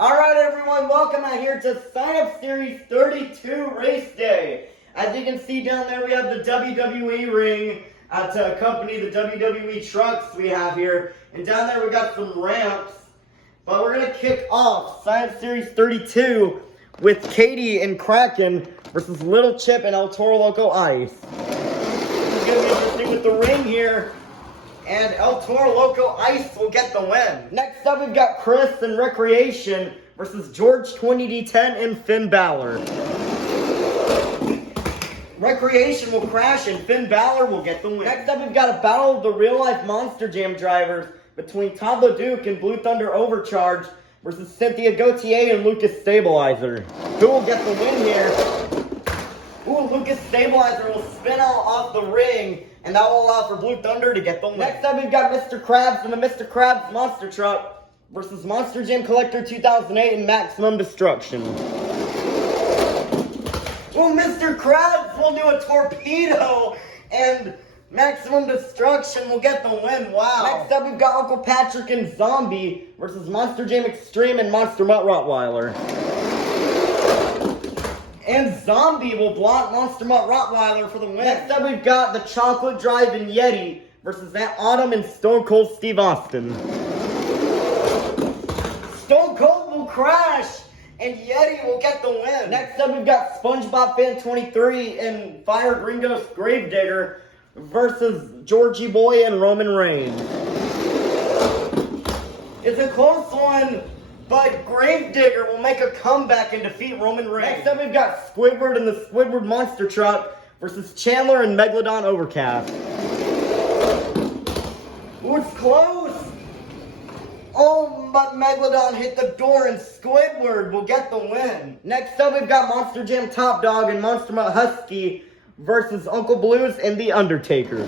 Alright everyone, welcome out here to Sign Up Series 32 Race Day. As you can see down there, we have the WWE ring to accompany the WWE trucks we have here. And down there we got some ramps. But we're going to kick off Sign Up Series 32 with Katie and Kraken versus Little Chip and El Toro Loco Ice. This is going to be interesting with the ring here. And El Toro Loco Ice will get the win. Next up, we've got Chris and Recreation versus George 20D10 and Finn Balor. Recreation will crash and Finn Balor will get the win. Next up, we've got a battle of the real-life Monster Jam drivers between Todd LeDuc and Blue Thunder Overcharge versus Cynthia Gautier and Lucas Stabilizer. Who will get the win here? Ooh, Lucas Stabilizer will spin out off the ring, and that will allow for Blue Thunder to get the win. Next up, we've got Mr. Krabs and the Mr. Krabs Monster Truck versus Monster Jam Collector 2008 and Maximum Destruction. Ooh, Mr. Krabs will do a torpedo, and Maximum Destruction will get the win. Wow. Next up, we've got Uncle Patrick and Zombie versus Monster Jam Extreme and Monster Mutt Rottweiler. And Zombie will block Monster Mutt Rottweiler for the win. Next up, we've got the Chocolate Drive and Yeti versus that Autumn and Stone Cold Steve Austin. Stone Cold will crash, and Yeti will get the win. Next up, we've got SpongeBob Fan 23 and Fire Gringos Gravedigger versus Georgie Boy and Roman Reigns. It's a close one, but Gravedigger will make a comeback and defeat Roman Reigns. Next up, we've got Squidward and the Squidward Monster Truck versus Chandler and Megalodon Overcast. Ooh, it's close. Oh, but Megalodon hit the door and Squidward will get the win. Next up, we've got Monster Jam Top Dog and Monster Mutt Husky versus Uncle Blues and The Undertaker.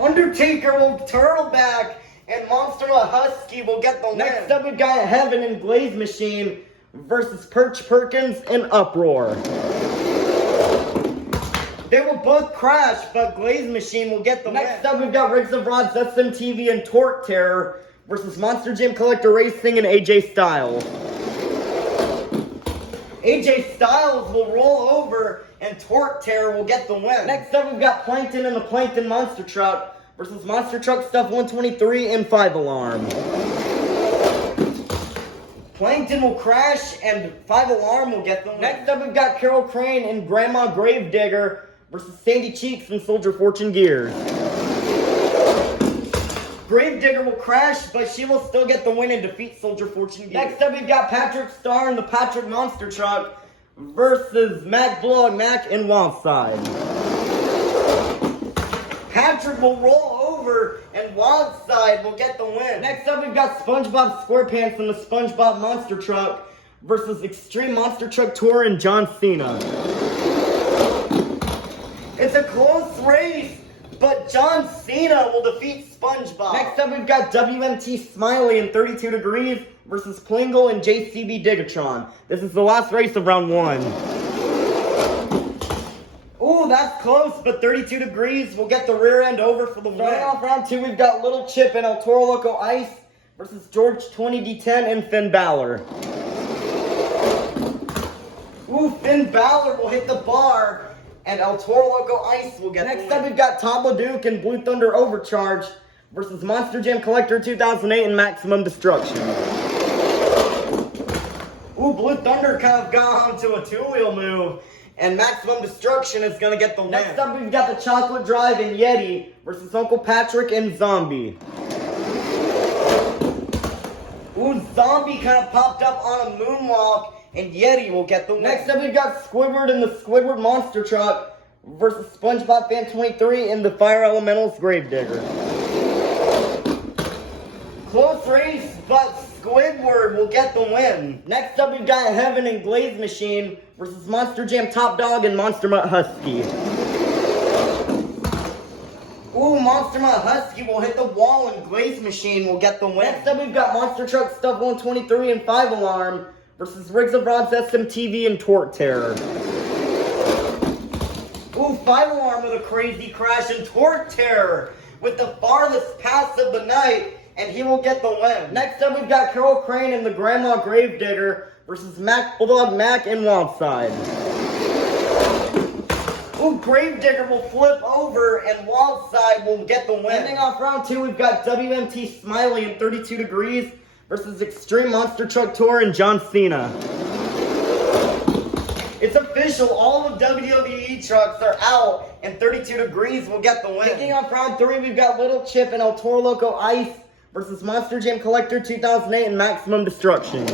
Undertaker will turtle back, and Monster Mutt Husky will get the win. Next up, we've got Heaven and Glaze Machine versus Perch Perkins and Uproar. They will both crash, but Glaze Machine will get the win. Next up, we've got Riggs of Rods, SMTV, and Torque Terror versus Monster Jam Collector Racing and AJ Styles. AJ Styles will roll over, and Torque Terror will get the win. Next up, we've got Plankton and the Plankton Monster Truck versus Monster Truck Stuff 123 and 5 Alarm. Plankton will crash, and 5 Alarm will get the win. Next up, we've got Carol Crane and Grandma Gravedigger versus Sandy Cheeks and Soldier Fortune Gears. Gravedigger will crash, but she will still get the win and defeat Soldier Fortune Gears. Next up, we've got Patrick Star and the Patrick Monster Truck versus Mac Blow and Mac and Wildside. Patrick will roll over, and Wildside will get the win. Next up, we've got SpongeBob SquarePants and the SpongeBob Monster Truck versus Extreme Monster Truck Tour and John Cena. It's a close race, but John Cena will defeat SpongeBob. Next up, we've got WMT Smiley and 32 Degrees versus Plingle and JCB Digatron. This is the last race of round 1. Ooh, that's close, but 32 Degrees will get the rear end over for the win. Starting off round 2, we've got Little Chip and El Toro Loco Ice versus George 20D10 and Finn Balor. Ooh, Finn Balor will hit the bar, and El Toro Loco Ice will get the win. Next up, we've got Todd LeDuc and Blue Thunder Overcharge versus Monster Jam Collector 2008 and Maximum Destruction. Ooh, Blue Thunder kind of got onto a two-wheel move, and Maximum Destruction is going to get the win. Next up, we've got the Chocolate Drive and Yeti versus Uncle Patrick and Zombie. Ooh, Zombie kind of popped up on a moonwalk, and Yeti will get the win. Next up, we've got Squidward and the Squidward Monster Truck versus SpongeBob Fan 23 and the Fire Elementals Gravedigger. Close race, but Squidward will get the win. Next up, we've got Heaven and Glaze Machine versus Monster Jam Top Dog and Monster Mutt Husky. Ooh, Monster Mutt Husky will hit the wall, and Glaze Machine will get the win. Next up, we've got Monster Truck Stuff 123 and 5 Alarm versus Riggs of Rods, SMTV, and Torque Terror. Ooh, 5 Alarm with a crazy crash, and Torque Terror with the farthest pass of the night and he will get the win. Next up, we've got Carol Crane and the Grandma Gravedigger versus Bulldog Mac and Wildside. Ooh, Gravedigger will flip over, and Wildside will get the win. Ending off round 2, we've got WMT Smiley and 32 Degrees versus Extreme Monster Truck Tour and John Cena. It's official, all of WWE trucks are out, and 32 Degrees will get the win. Kicking off round 3, we've got Little Chip and El Toro Loco Ice versus Monster Jam Collector 2008 and Maximum Destruction.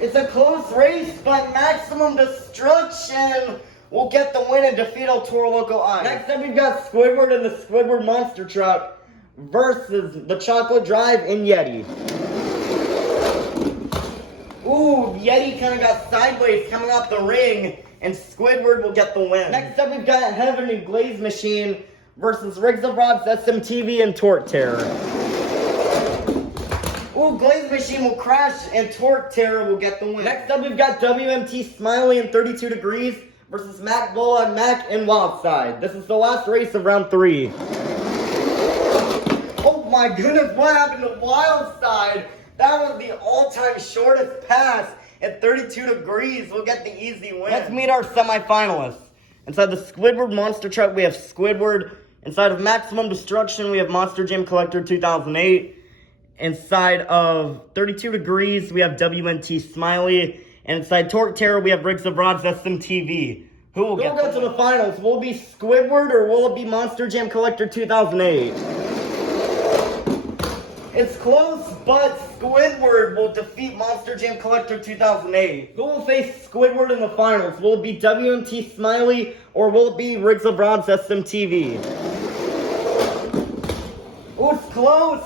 It's a close race, but Maximum Destruction will get the win and defeat El Toro Loco Ice. Next up, we've got Squidward and the Squidward Monster Truck versus the Chocolate Drive and Yeti. Ooh, Yeti kind of got sideways coming off the ring, and Squidward will get the win. Next up, we've got Heaven and Glaze Machine versus Riggs of Rods, SMTV, and Torque Terror. Ooh, Glaze Machine will crash, and Torque Terror will get the win. Next up, we've got WMT Smiley and 32 Degrees versus Mac Bulldog Mac and Wildside. This is the last race of round 3. Oh my goodness, what happened to Wildside? That was the all-time shortest pass at 32 Degrees. We'll get the easy win. Let's meet our semifinalists. Inside the Squidward Monster Truck, we have Squidward. Inside of Maximum Destruction, we have Monster Jam Collector 2008. Inside of 32 Degrees, we have WMT Smiley. And inside Torque Terror, we have Riggs of Rods SMTV. Who will get to the finals? Will it be Squidward or will it be Monster Jam Collector 2008? It's close, but Squidward will defeat Monster Jam Collector 2008. Who will face Squidward in the finals? Will it be WMT Smiley or will it be Riggs of Rods SMTV? Oh, it's close.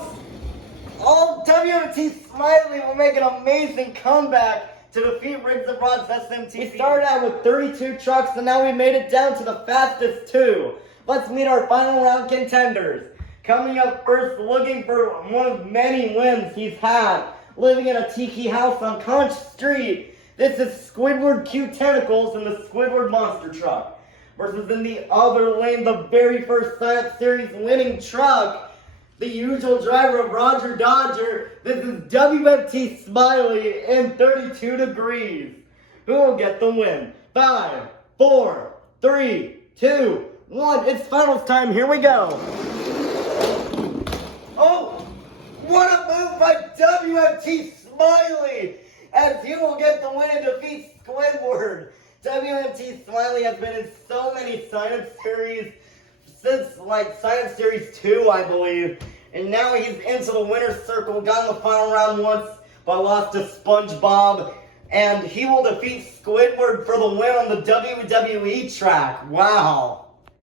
Oh, WMT Smiley will make an amazing comeback to defeat Riggs of Rods SMTV. We started out with 32 trucks and now we made it down to the fastest 2. Let's meet our final round contenders. Coming up first, looking for one of many wins he's had, living in a tiki house on Conch Street. This is Squidward Q Tentacles in the Squidward Monster Truck. Versus in the other lane, the very first Science Series winning truck, the usual driver of Roger Dodger. This is WMT Smiley in 32 Degrees. Who will get the win? 5, 4, 3, 2, 1. It's finals time. Here we go. Oh, what a move by WMT Smiley, as he will get the win and defeat Squidward. WMT Smiley has been in so many Science Series since Science Series 2, I believe. And now he's into the winner's circle, got in the final round once, but lost to SpongeBob. And he will defeat Squidward for the win on the WWE track. Wow.